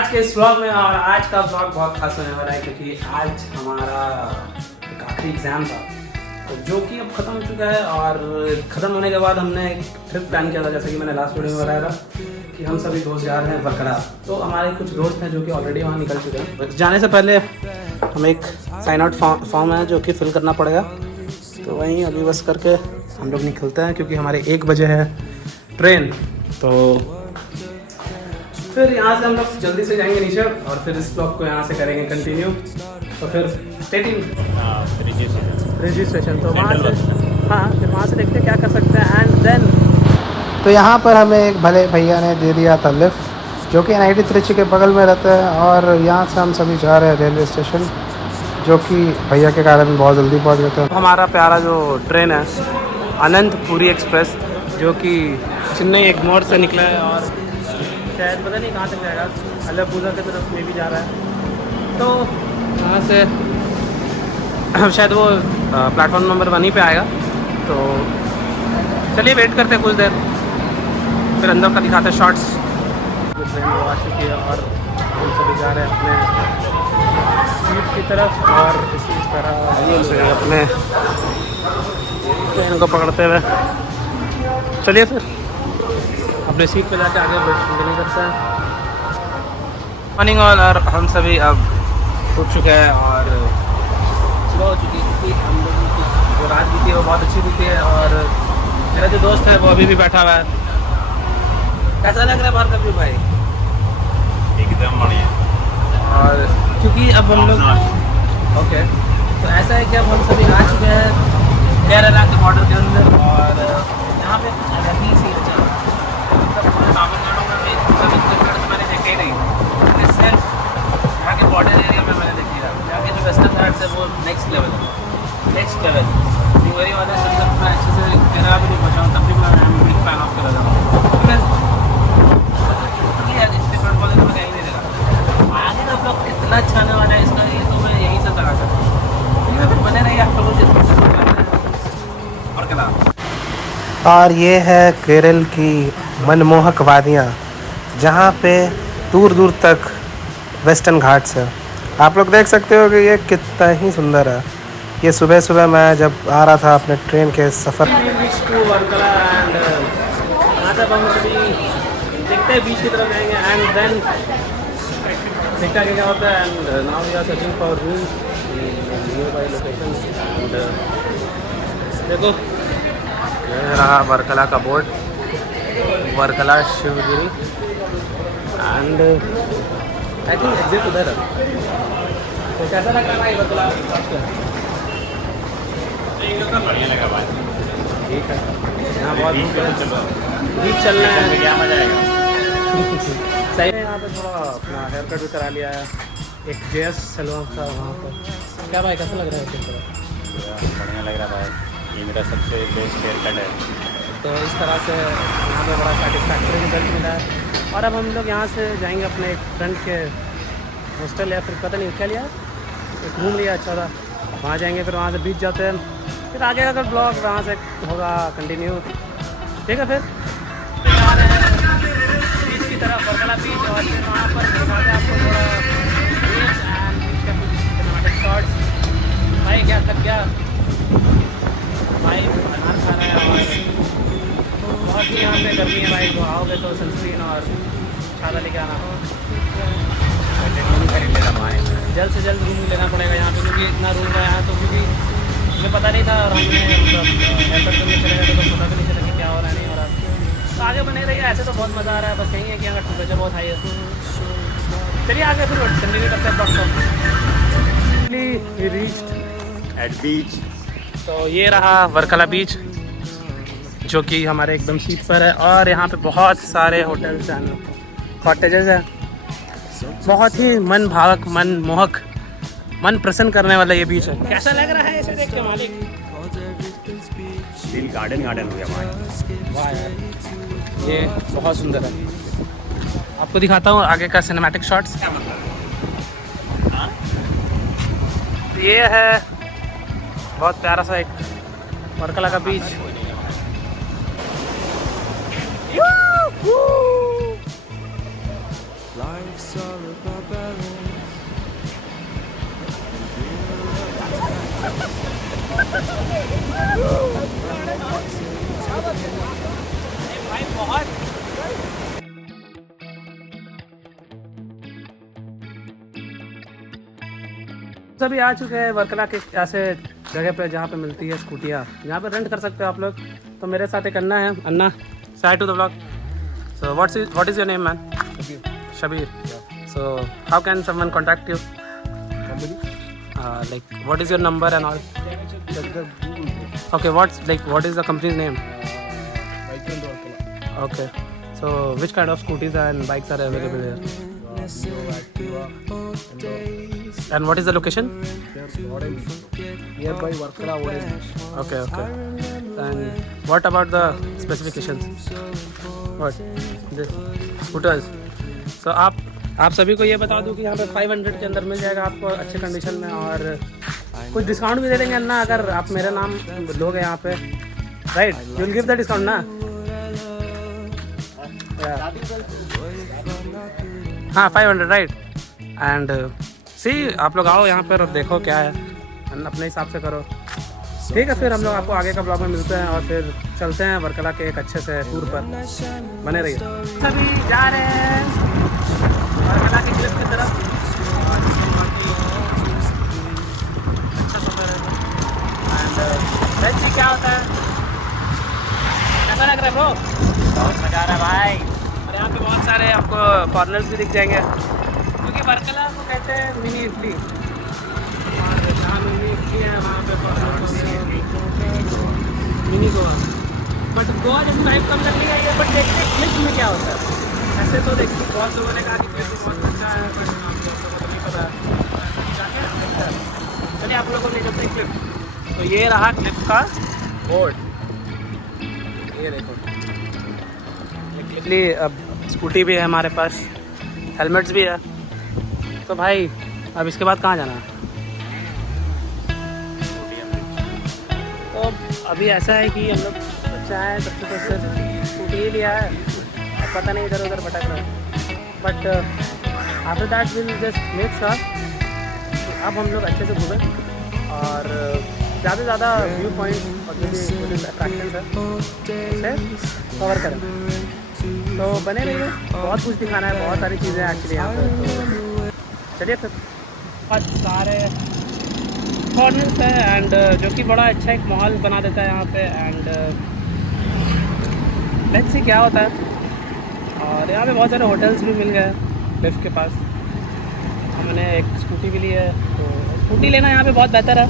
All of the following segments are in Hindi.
आज के इस व्लॉग में। और आज का व्लॉग बहुत खास होने वाला है क्योंकि आज हमारा एक आखिरी एग्ज़ाम था तो जो कि अब ख़त्म हो चुका है। और ख़त्म होने के बाद हमने एक ट्रिप प्लान किया था, जैसे कि मैंने लास्ट वीडियो में बताया था कि हम सभी दोस्त जा रहे हैं वर्कला। तो हमारे कुछ दोस्त हैं जो कि ऑलरेडी वहाँ निकल चुके हैं। जाने से पहले हमें एक साइन आउट फॉर्म है जो कि फिल करना पड़ेगा, तो वहीं अभी बस करके हम लोग निकलते हैं क्योंकि हमारे 1 बजे है ट्रेन। तो फिर यहाँ से हम लोग जल्दी से जाएंगे नीचे और फिर इस ब्लॉग को यहाँ से करेंगे कंटिन्यू। तो फिर रजिस्ट्रेशन तो वहाँ से, हाँ फिर वहाँ से देखते क्या कर सकते हैं। एंड देन तो यहाँ पर हमें एक भले भैया ने दे दिया था लिफ्ट, जो कि NIT त्रिची के बगल में रहता है। और यहाँ से हम सभी जा रहे हैं रेलवे स्टेशन, जो कि भैया के कारण बहुत जल्दी पहुँच गए थे। हमारा प्यारा जो ट्रेन है अनंतपुरी एक्सप्रेस, जो कि चेन्नई एगमोर से निकला है और शायद पता नहीं कहाँ तक जाएगा, अलीपुर की तरफ में भी जा रहा है। तो यहाँ से शायद वो प्लेटफॉर्म नंबर 1 ही पे आएगा। तो चलिए वेट करते हैं कुछ देर, फिर अंदर का दिखाते हैं शॉर्ट्स। जो ट्रेन वो आ चुकी है और हम सभी जा रहे हैं अपने सीट की तरफ। और इसी तरह अपने ट्रेन को पकड़ते हुए चलिए फिर अपने सीट पे जाके आगे कंटिन्यू करते हैं। मॉर्निंग ऑल, और हम सभी अब उठ चुके हैं और सुबह हो चुकी है क्योंकि हम लोगों की जो रात बीती है वो बहुत अच्छी बीती है। और मेरा जो दोस्त है वो अभी भी बैठा हुआ है। कैसा लग रहा है बाहर का भाई? एकदम बढ़िया। और क्योंकि अब हम लोग ओके, तो ऐसा है कि अब हम सभी आ चुके हैं केरला के बॉर्डर के अंदर। और यहाँ पे अलग ही सीन चल रहा है, मतलब पूरे तमिलनाडु में भी तो मैंने देखे ही नहीं, सिर्फ यहाँ के बॉर्डर एरिया में मैंने देखी है। यहाँ के जो वेस्टर्न घाट्स है वो नेक्स्ट लेवल है, नेक्स्ट लेवल। मेरी वाले मतलब मैं अच्छे से केरला भी नहीं पहुँचा हूँ, तब भी मैं बिग फैन ऑफ केरला हूँ। कहीं नहीं देखा आगे का ब्लॉग कितना अच्छा आने वाला है इसका, ये तो मैं यहीं से लगा सकता हूँ। फिर बने रहिए आप लोगों के और क्या। और ये है केरल की मनमोहक वादियाँ, जहाँ पे दूर दूर तक वेस्टर्न घाट्स है। आप लोग देख सकते हो कि ये कितना ही सुंदर है। ये सुबह सुबह मैं जब आ रहा था अपने ट्रेन के सफ़र, हम सभी देखते हैं बीच की तरफ जाएंगे एंड देन देखते आगे क्या होता है। And now we are searching for rooms nearby location. And देखो ये रहा वर्कला का board, Varkala Sivagiri. And I think exit उधर है। तो कैसा लग रहा है भाई वर्कला? बढ़िया लगा भाई। ठीक है, यहाँ बहुत बीच चलना है, क्या मजा आएगा। सही है। यहाँ पे थोड़ा अपना हेयर कट भी करा लिया है, एक JS सैलून था वहाँ पर। क्या भाई कैसा लग रहा है? बढ़िया लग रहा भाई, ये मेरा सबसे बेस्ट हेयर कट है। तो इस तरह से यहाँ पे बड़ा सेटिस्फैक्ट्री रिजल्ट मिला है। और अब हम लोग यहाँ से जाएंगे अपने एक फ्रेंड के हॉस्टल या फिर पता नहीं क्या लिया, एक रूम लिया अच्छा था, वहाँ जाएंगे। फिर वहाँ से बीच जाते हैं, फिर आगे अगर ब्लॉग वहाँ से होगा कंटिन्यू। ठीक है, फिर आ रहे हैं बीच की तरफ, वर्कला बीच। और फिर वहाँ पर दिखाते हैं आपको थोड़ा बीच एंड बीच का कुछ सिनेमैटिक शॉट्स। भाई क्या थक गया भाई, खाना खा रहा है और बहुत ही यहाँ पे गर्मी है भाई। तो आओगे तो सनस्क्रीन और छाता लेके आना। खरीद लेना भाई, जल्द से जल्द रूम लेना पड़ेगा यहाँ पे, क्योंकि इतना रूम है यहाँ। तो क्योंकि मुझे पता नहीं था और हमने एयरपोर्ट करने चले गए तो पता भी नहीं चला कि क्या हो रहा है नहीं हो रहा। तो आगे बने रहिए, ऐसे तो बहुत मज़ा आ रहा है। बस यही है कि अगर टेम्परेचर बहुत हाई है। चलिए आगे फिर कंटिन्यू करते हैं ब्लॉग को। रीच्ड एट बीच। तो ये रहा वर्कला बीच, जो कि हमारे एकदम सीट पर है। और यहाँ पे बहुत सारे होटल्स हैं, कॉटेजेस हैं। बहुत ही मन भावक, मन मोहक, मन प्रसन्न करने वाला ये बीच है। कैसा लग रहा है इसे देख के मालिक? दिल गार्डन गार्डन हो गया भाई। वाह यार, ये बहुत सुंदर है। आपको दिखाता हूँ आगे का सिनेमैटिक शॉट्स। क्या मतलब? ये है बहुत प्यारा सा एक वर्कला का बीच। सभी आ चुके हैं वर्कला के ऐसे जगह पे जहाँ पे मिलती है स्कूटियाँ, यहाँ पे रेंट कर सकते हो आप लोग। तो मेरे साथ एक अन्ना है। अन्ना, say to the vlog. So what is your name, man? Shabir. So how can someone contact you? Like what is your number and all? Okay, what is the company's name? Okay. So which kind of scooters and bikes are available here? And what is the location? Nearby Varkala Orange. Okay. And what about the specifications? What? The scooters. So आप सभी को ये बता दूं कि यहाँ पे 500 के अंदर मिल जाएगा आपको अच्छे कंडीशन में, और कुछ डिस्काउंट भी दे देंगे ना अगर आप मेरा नाम लोगे यहाँ पे, right? You will give the discount ना? हाँ 500 राइट। एंड सी आप लोग आओ यहाँ पर और देखो क्या है, अपने हिसाब से करो। ठीक है, फिर हम लोग आपको आगे का ब्लॉग में मिलते हैं और फिर चलते हैं वर्कला के एक अच्छे से टूर पर। बने रहिए। सभी जा रहे हैं वर्कला के क्लिफ की तरफ। अच्छा सफर है एंड लेट्स सी क्या होता है। कैसा लग रहा है ब्रो? बहुत मज़ा आ रहा है भाई। और यहाँ पे बहुत सारे आपको फॉरेनर्स भी दिख जाएंगे, क्योंकि वर्कला को कहते हैं मिनी इटली, और जहाँ मिनी इटली है वहाँ पे मिनी गोवा। बट गोवा जैसे टाइप कम लग रही है, बट देखते हैं क्लिप में क्या होता है। ऐसे तो देखिए बहुत लोगों ने कहा कि क्लिप बहुत अच्छा है, बट आप लोगों को तो नहीं पता है। चलिए आप लोगों को ले चलते हैं क्लिप। तो ये रहा क्लिप का बोर्ड, ये देखो। एक्चुअली अब स्कूटी भी है हमारे पास, हेलमेट्स भी है। तो भाई अब इसके बाद कहाँ जाना है? तो अभी ऐसा है कि हम लोग बच्चा है, सबसे तो सिर्फ स्कूटी ही लिया है, अब पता नहीं इधर उधर भटक रहा है। But after that will just make sure कि अब हम लोग अच्छे से घूमें और ज़्यादा से ज़्यादा व्यू पॉइंट और जो भी अट्रैक्शन है उसे कवर करें। तो बने रहिए, बहुत कुछ दिखाना है, बहुत सारी चीज़ें हैं एक्चुअली यहाँ पर। तो चलिए फिर। बहुत सारे फॉरेनर्स है एंड जो कि बड़ा अच्छा एक माहौल बना देता है यहाँ पे। एंड लेट्स सी क्या होता है। और यहाँ पे बहुत सारे होटल्स भी मिल गए लिफ्ट के पास। हमने एक स्कूटी भी ली है, तो स्कूटी लेना यहाँ पे बहुत बेहतर है।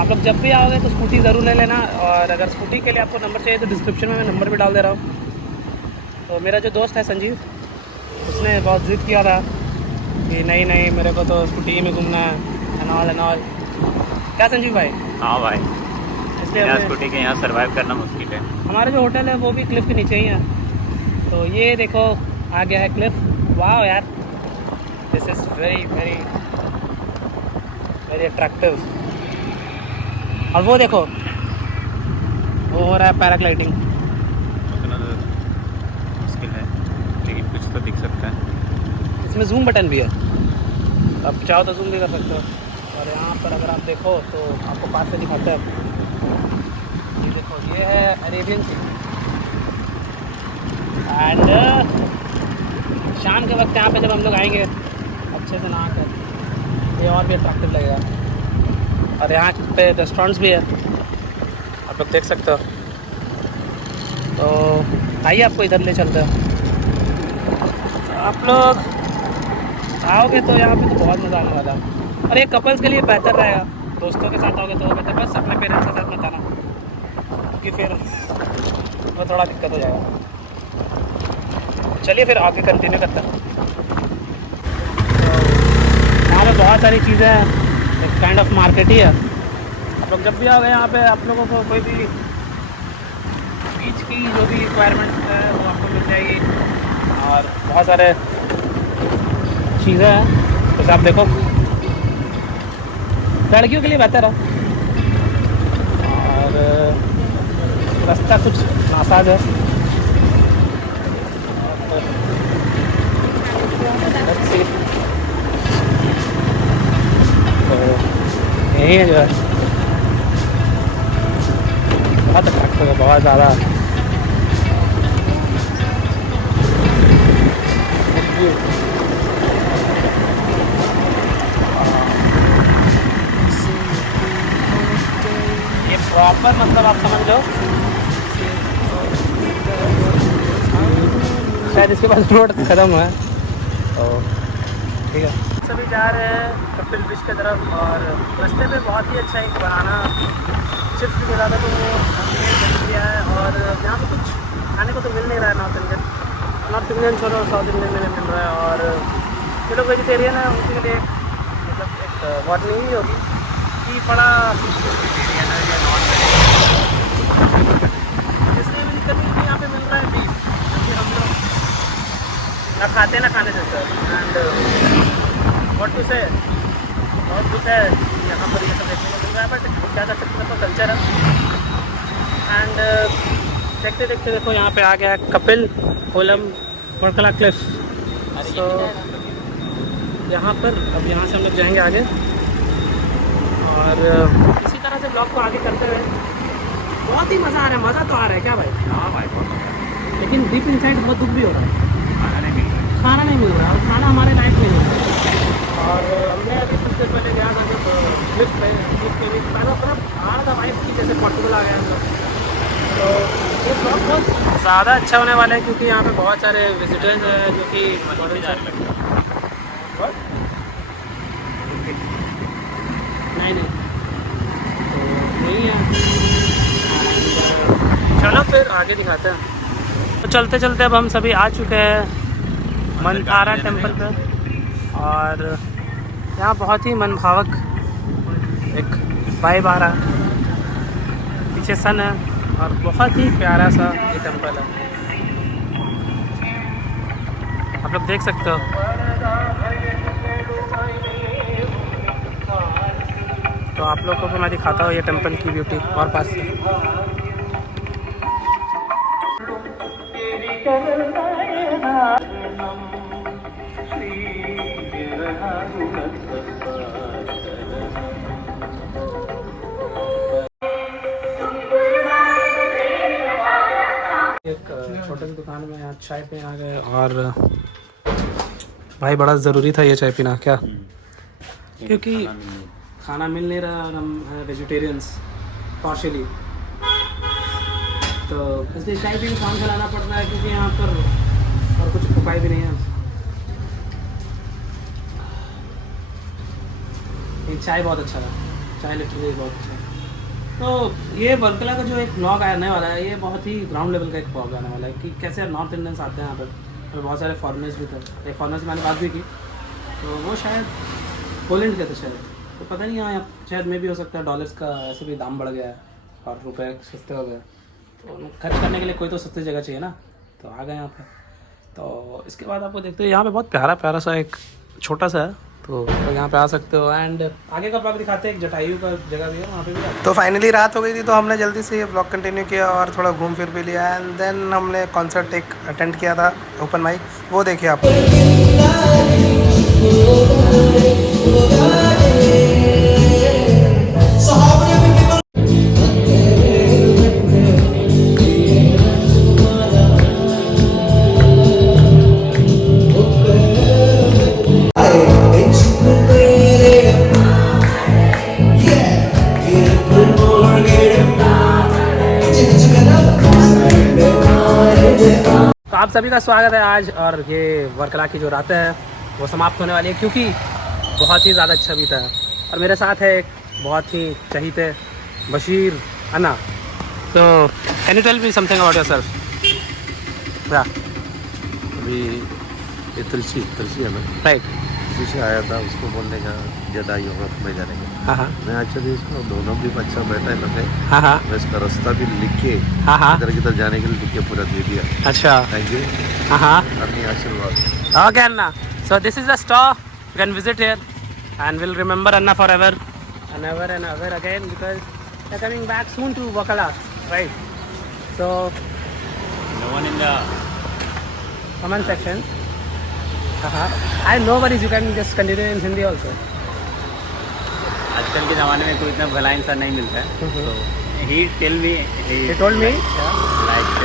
आप लोग जब भी आओगे तो स्कूटी ज़रूर ले लेना, और अगर स्कूटी के लिए आपको नंबर चाहिए तो डिस्क्रिप्शन में मैं नंबर भी डाल दे रहा हूँ। तो मेरा जो दोस्त है संजीव, उसने बहुत ज़िद किया था कि नहीं मेरे को तो स्कूटी ही में घूमना है एंड ऑल। क्या संजीव भाई? हाँ भाई, इसलिए यहाँ स्कूटी के यहाँ सर्वाइव करना मुश्किल है। हमारा जो होटल है वो भी क्लिफ के नीचे ही है। तो ये देखो आ गया है क्लिफ। वाह यार, this is very very very attractive. और वो देखो, वो हो रहा है पैराग्लाइडिंग। उतना तो मुश्किल है, लेकिन कुछ तो दिख सकता है। इसमें जूम बटन भी है, आप चाहो तो जूम भी कर सकते हो। और यहाँ पर अगर आप देखो तो आपको पास से दिखाता है। ये देखो, ये है अरेबियन सी। एंड शाम के वक्त यहाँ पे जब हम लोग आएंगे अच्छे से नहा कर, ये और भी अट्रैक्टिव लगेगा। और यहाँ पे रेस्टोरेंट्स भी है, आप लोग देख सकते हो। तो आइए आपको इधर ले चलते हैं। आप लोग आओगे तो यहाँ पे तो बहुत मज़ा आने वाला है। और ये कपल्स के लिए बेहतर रहेगा, दोस्तों के साथ आओगे तो बेहतर, बस अपने पेरेंट्स के साथ मत आना, क्योंकि फिर वो थोड़ा दिक्कत हो जाएगा। चलिए फिर आगे कंटिन्यू करते हैं। यहाँ पे बहुत सारी चीज़ें हैं, एक काइंड ऑफ मार्केट ही है। आप लोग जब भी आओगे यहाँ पे आप लोगों को कोई भी बीच की जो भी रिक्वायरमेंट है वो आपको मिल जाएगी। और बहुत सारे चीज़ें हैं, जैसे आप देखो लड़कियों के लिए बेहतर है। और रास्ता कुछ नासाज है। Let's see. तो यही है जो है, बहुत अट्रैक्टिव है, बहुत ज़्यादा। ये प्रॉपर मतलब आप समझ लो, शायद इसके पास रोड खत्म हुआ है। तो ठीक है, सभी जा रहे हैं कपिल ब्रिज की तरफ, और रास्ते में बहुत ही अच्छा एक बनाना चिप्स भी मिला था, तो वो हमने खरीद लिया है। और यहाँ पे कुछ खाने को तो मिल नहीं रहा है नॉर्थ इंडियन छोड़ो, साउथ इंडियन में मिल रहा है। और जो लोग वेजिटेरियन है उनके लिए मतलब एक वार्निंग ही होगी कि बड़ा वेजिटेरियन है या नॉन वेजिटेरियन, इसलिए भी दिक्कत नहीं, यहाँ पे मिल रहा है बीफ, क्योंकि हम लोग ना खाते ना खाने देते। एंड व्हाट टू से, बहुत कुछ है यहाँ पर, ये सब देखने को मिल रहा है, बट क्या कर सकते हैं, तो कल्चर है। एंड देखते देखते देखो यहाँ पे आ गया कपिल कोलम वर्कला क्लिफ। सो यहाँ पर अब यहाँ से हम लोग जाएंगे आगे, और इसी तरह से ब्लॉग को आगे करते हुए बहुत ही मज़ा आ रहा है। मज़ा तो आ रहा है क्या भाई? हाँ भाई, बहुत। लेकिन डीप इनसाइड बहुत दुख भी हो रहा है, खाना नहीं मिल रहा, और खाना हमारे लायक नहीं हो रहा। और हमने अभी कुछ देर पहले गया था जब क्लिफ में भी पैदा तरफ आ रहा था वाइफ की, जैसे पोर्टुगल आ गया हम लोग। तो ये ब्लॉग बहुत ज़्यादा अच्छा होने वाला है, क्योंकि यहाँ पे बहुत सारे विजिटर्स हैं जो कि नहीं तो नहीं है। चलो फिर आगे दिखाते हैं। तो चलते चलते अब हम सभी आ चुके हैं मनतारा टेम्पल पे, और यहाँ बहुत ही मनभावक एक वाइब आ रहा है। पीछे सन है और बहुत ही प्यारा सा ये टेम्पल है, आप लोग देख सकते हो। तो आप लोग को भी मैं दिखाता हूँ ये टेम्पल की ब्यूटी और पास से। एक छोटे सी दुकान में यहाँ चाय पीने आ गए, और भाई बड़ा ज़रूरी था ये चाय पीना, क्या? क्योंकि खाना मिल नहीं रहा, और हम वेजिटेरियंस पार्शली, तो इसलिए चाय पी के काम चलाना पड़ रहा है, क्योंकि यहाँ पर और कुछ उपाय भी नहीं है। ये चाय बहुत अच्छा है, चाय लिटरली बहुत अच्छा है। तो ये वर्कला का जो एक ब्लॉग आने वाला है, ये बहुत ही ग्राउंड लेवल का एक ब्लॉग आने वाला है, कि कैसे नॉर्थ इंडियंस आते हैं यहाँ पर, और बहुत सारे फॉरेनर्स भी थे। एक फॉरेनर्स मैंने बात भी की, तो वो शायद पोलैंड के थे शायद, तो पता नहीं यहाँ शायद में भी हो सकता है डॉलर्स का ऐसे भी दाम बढ़ गया है और रुपए सस्ते हो गए, तो खर्च करने के लिए कोई तो सस्ती जगह चाहिए ना, तो आ गए यहाँ पे। तो इसके बाद आपको देखते हो यहाँ पे बहुत प्यारा प्यारा सा एक छोटा सा है, तो यहाँ पे आ सकते हो। एंड आगे का ब्लॉग दिखाते हैं, एक जटायु का जगह भी है वहाँ पे भी। तो फाइनली रात हो गई थी, तो हमने जल्दी से ये ब्लॉग कंटिन्यू किया और थोड़ा घूम फिर भी लिया। एंड देन हमने कॉन्सर्ट एक अटेंड किया था, ओपन माइक, वो देखिए आप। तो आप सभी का स्वागत है आज, और ये वर्कला की जो रातें हैं वो समाप्त होने वाली है, क्योंकि बहुत ही ज़्यादा अच्छा बीता है। और मेरे साथ है एक बहुत ही चहीते बशीर अन्ना। तो can you tell me something about yourself? या अभी ये तुलसी है ना, राइट, तुलसी से आया था, उसको बोलने का जटायु में जाने का। हाँ हाँ मैं एक्चुअली इसको दोनों भी अच्छा बैठा है लगे, हाँ हाँ मैं इसका रास्ता भी लिख के हाँ हाँ इधर किधर जाने के लिए लिख के पूरा दे दिया। अच्छा, थैंक यू, हाँ हाँ अपनी आशीर्वाद। Okay, Anna. So this is the store. You can visit here, and we'll remember Anna forever and ever again, because they're coming back soon to Wakala, right? So No one in the comment section. I know, but you can just continue in Hindi also. आजकल के ज़माने में कोई इतना भला इंसान नहीं मिलता है, तो he tell me, He told me. like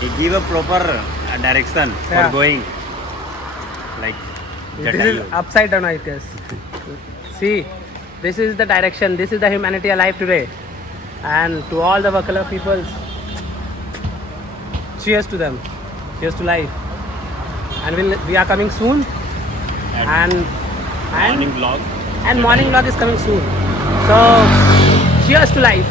he give a proper direction for Yeah. going, like This is upside down, I guess. See, this is the direction. This is the humanity alive today. And to all the Vakala peoples, cheers to them. Cheers to life. And we are coming soon. And morning vlog. morning vlog is coming soon. So, cheers to life.